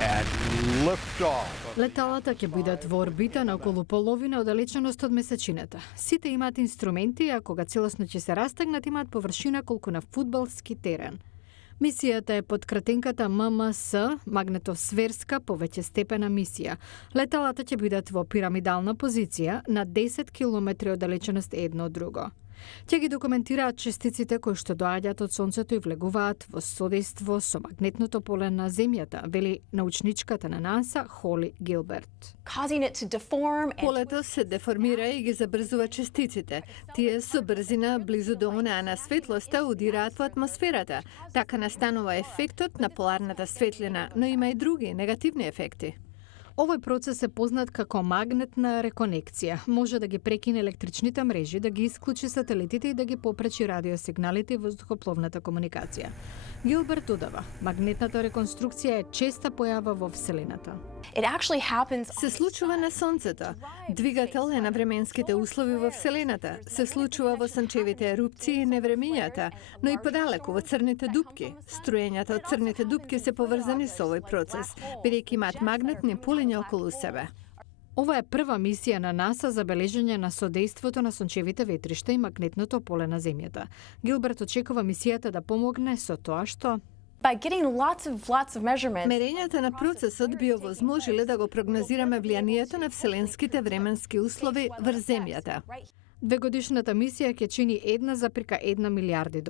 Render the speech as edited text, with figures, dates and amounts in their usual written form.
and lift off. Леталата ќе бидат во орбита на околу половина оддалеченост од месечината. Сите имаат инструменти, а кога целосно ќе се растегнат, имаат површина колку на фудбалски терен. Мисијата е под кратенката ММС, магнетосферска повеќестепена мисија. Леталата ќе бидат во пирамидална позиција на 10 километри оддалеченост едно од друго. Ќе ги документираат частиците кои што доаѓаат од Сонцето и влегуваат во содејство со магнетното поле на Земјата, вели научничката на НАСА Холи Гилберт. Полето се деформира и ги забрзува частиците. Тие со брзина близу до онаа на светлоста удираат во атмосферата. Така настанува ефектот на поларната светлина, но има и други негативни ефекти. Овој процес е познат како магнетна реконекција. Може да ги прекине електричните мрежи, да ги исклучи сателитите и да ги попречи радиосигналите и воздухопловната комуникација. Гилберт додава, магнетната реконструкција е честа појава во Вселената. Се случува на Сонцето. Двигател е на временските услови во Вселената. Се случува во сончевите ерупции и невремињата, но и подалеку во црните дупки. Струењата од црните дупки се поврзани со овој процес, бидејќи имаат магнетни полиња околу себе. Ова е прва мисија на НАСА за бележење на содејството на сончевите ветришта и магнетното поле на Земјата. Гилберт очекува мисијата да помогне со тоа што Мерењата на процесот би овозможиле да го прогнозираме влијанието на вселенските временски услови врз Земјата. Двегодишната мисија ќе чини $1,1 милијарди.